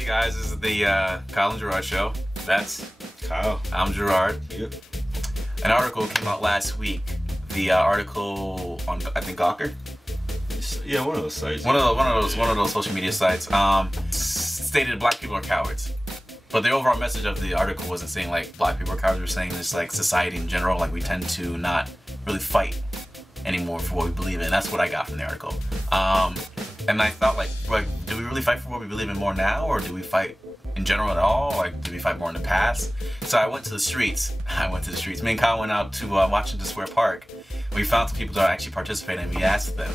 Hey guys, this is the Kyle and Gerard show. That's Kyle. I'm Gerard. Yep. An article came out last week. The article on, I think, Gawker. Yeah, one of those sites. One of those social media sites. Stated black people are cowards. But the overall message of the article wasn't saying like black people are cowards. We're saying just like society in general, like we tend to not really fight anymore for what we believe in. That's what I got from the article. And I thought like, do we really fight for what we believe in more now, or do we fight in general at all? Like, do we fight more in the past? So I went to the streets. Me and Kyle went out to Washington Square Park. We found some people that are actually participating, and we asked them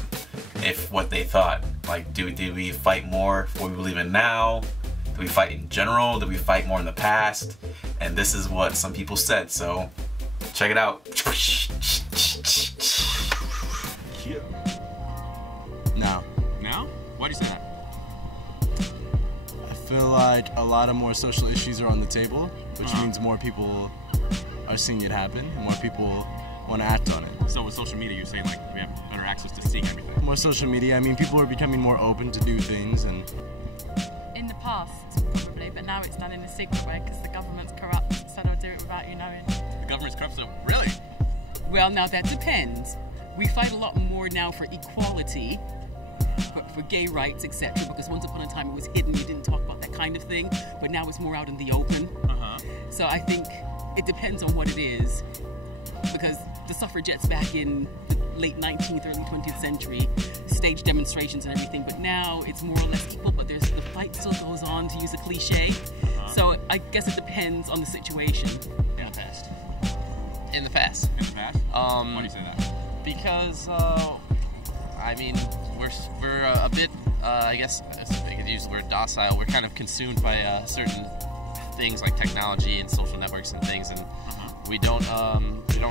if what they thought. Like, do we fight more for what we believe in now? Do we fight in general? Do we fight more in the past? And this is what some people said, so check it out. Yeah. No. No? Why do you say that? I feel like a lot of more social issues are on the table, which means more people are seeing it happen, and more people want to act on it. So with social media, you're saying like we have better access to seeing everything? More social media, I mean, people are becoming more open to do things, and... In the past, probably, but now it's done in a secret way because the government's corrupt, so they'll do it without you knowing. The government's corrupt, so really? Well, now that depends. We fight a lot more now for equality, for gay rights, etc. Because once upon a time it was hidden, you didn't talk about that kind of thing, but now it's more out in the open. So I think it depends on what it is, because the suffragettes back in the late 19th, early 20th century staged demonstrations and everything, but now it's more or less equal, but the fight still goes on, to use a cliche. So I guess it depends on the situation. In the past. In the past. In the past? Why do you say that? Because, I mean, we're a bit, I guess I could use the word docile. We're kind of consumed by certain things like technology and social networks and things, and we don't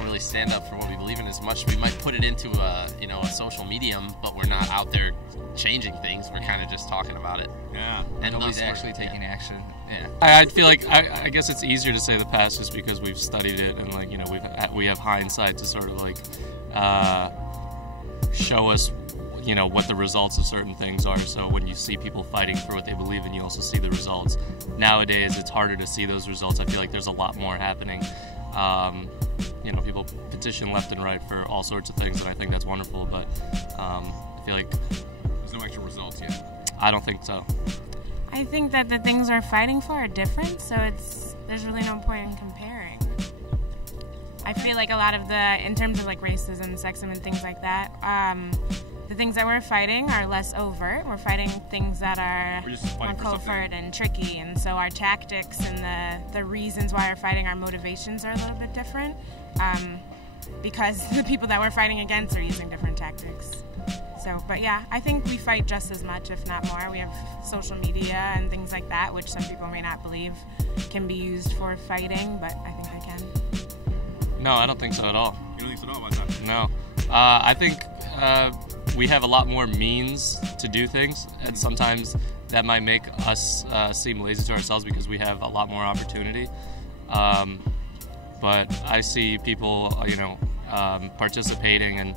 really stand up for what we believe in as much. We might put it into a social medium, but we're not out there changing things. We're kind of just talking about it. Yeah. And nobody's actually taking action. Yeah. I feel like I guess it's easier to say the past just because we've studied it, and like we have hindsight to sort of like show us what the results of certain things are. So when you see people fighting for what they believe in, you also see the results. Nowadays it's harder to see those results. I feel like there's a lot more happening. People petition left and right for all sorts of things, and I think that's wonderful, but I feel like there's no actual results yet. I don't think so. I think that the things we're fighting for are different, so there's really no point in comparing. I feel like a lot of in terms of like racism, sexism, and things like that, the things that we're fighting are less overt. We're fighting things that are more covert and tricky, and so our tactics and the reasons why we're fighting, our motivations are a little bit different, because the people that we're fighting against are using different tactics. So, but yeah, I think we fight just as much, if not more. We have social media and things like that, which some people may not believe can be used for fighting, but I think they can. No, I don't think so at all. You don't think so at all? Why is that? No. I think we have a lot more means to do things, and sometimes that might make us seem lazy to ourselves because we have a lot more opportunity. But I see people, participating and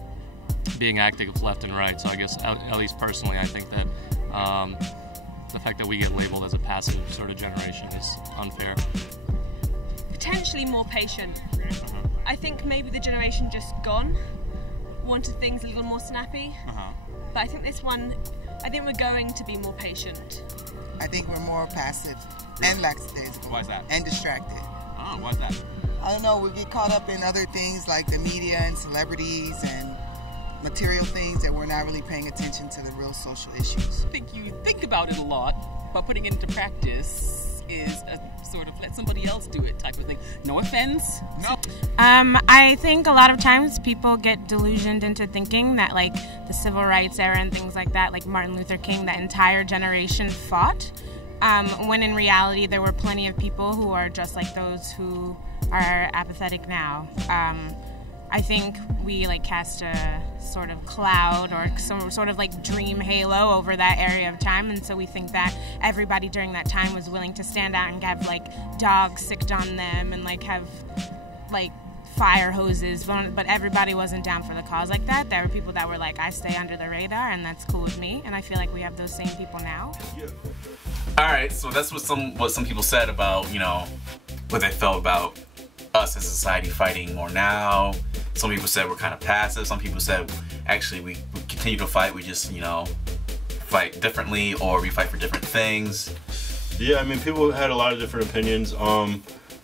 being active left and right. So I guess, at least personally, I think that the fact that we get labeled as a passive sort of generation is unfair. Potentially more patient. I think maybe the generation just gone wanted things a little more snappy. But I think this one, we're going to be more patient. I think we're more passive and lackadaisical. Why is that? And distracted. Oh, why is that? I don't know, we get caught up in other things like the media and celebrities and material things that we're not really paying attention to the real social issues. I think you think about it a lot, but putting it into practice is a sort of let somebody else do it type of thing. No offense. No. I think a lot of times people get delusioned into thinking that like the civil rights era and things like that, like Martin Luther King, that entire generation fought, when in reality there were plenty of people who are just like those who are apathetic now. I think we like cast a sort of cloud or some sort of like dream halo over that area of time, and so we think that everybody during that time was willing to stand out and have like dogs sicked on them and like have like fire hoses, but everybody wasn't down for the cause like that. There were people that were like, I stay under the radar, and that's cool with me. And I feel like we have those same people now. All right, so that's what some people said about, you know, what they felt about us as a society fighting more now. Some people said we're kind of passive. Some people said actually we continue to fight. We just, you know, fight differently, or we fight for different things. Yeah, I mean, people had a lot of different opinions.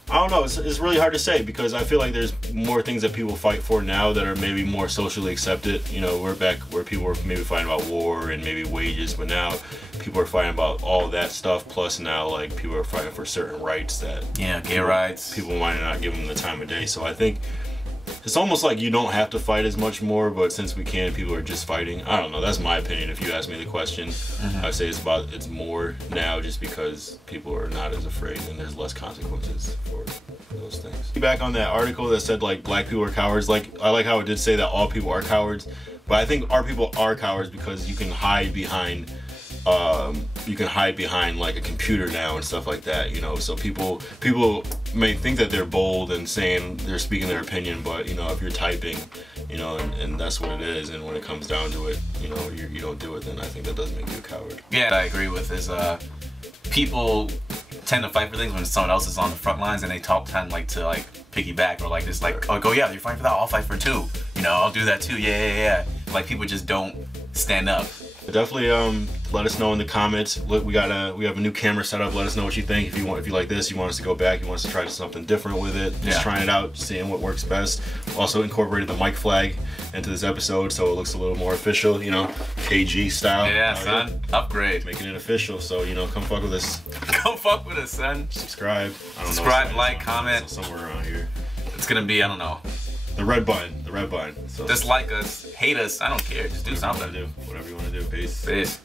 I don't know, it's really hard to say, because I feel like there's more things that people fight for now that are maybe more socially accepted. You know, we're back where people were maybe fighting about war and maybe wages, but now people are fighting about all that stuff, plus now like people are fighting for certain rights that, yeah, gay rights, people might not give them the time of day. So I think it's almost like you don't have to fight as much more, but since we can, people are just fighting. I don't know, that's my opinion. If you ask me the question, I'd say it's more now, just because people are not as afraid and there's less consequences for those things. Back on that article that said like black people are cowards, like I like how it did say that all people are cowards, but I think our people are cowards because you can hide behind like a computer now and stuff like that, you know. So people may think that they're bold and saying they're speaking their opinion, but you know, if you're typing, you know, and that's what it is, and when it comes down to it, you know, you don't do it, then I think that does make you a coward. Yeah, I agree with is people tend to fight for things when someone else is on the front lines, and they tend to piggyback, or like just like, oh yeah, you're fighting for that, I'll fight for too, you know, I'll do that too, yeah. Like people just don't stand up. But definitely let us know in the comments. Look, we have a new camera set up. Let us know what you think. If you like this, you want us to go back, you want us to try something different with it, just trying it out, seeing what works best. Also incorporated the mic flag into this episode, so it looks a little more official, you know, KG style. Yeah, son, upgrade. Making it official, so you know, come fuck with us. Come fuck with us, son. Subscribe. I don't know. Subscribe, like, comment. Somewhere around here. It's gonna be, I don't know. The red button. So dislike us, hate us, I don't care. Just do something. Whatever you want to do. Peace. Peace.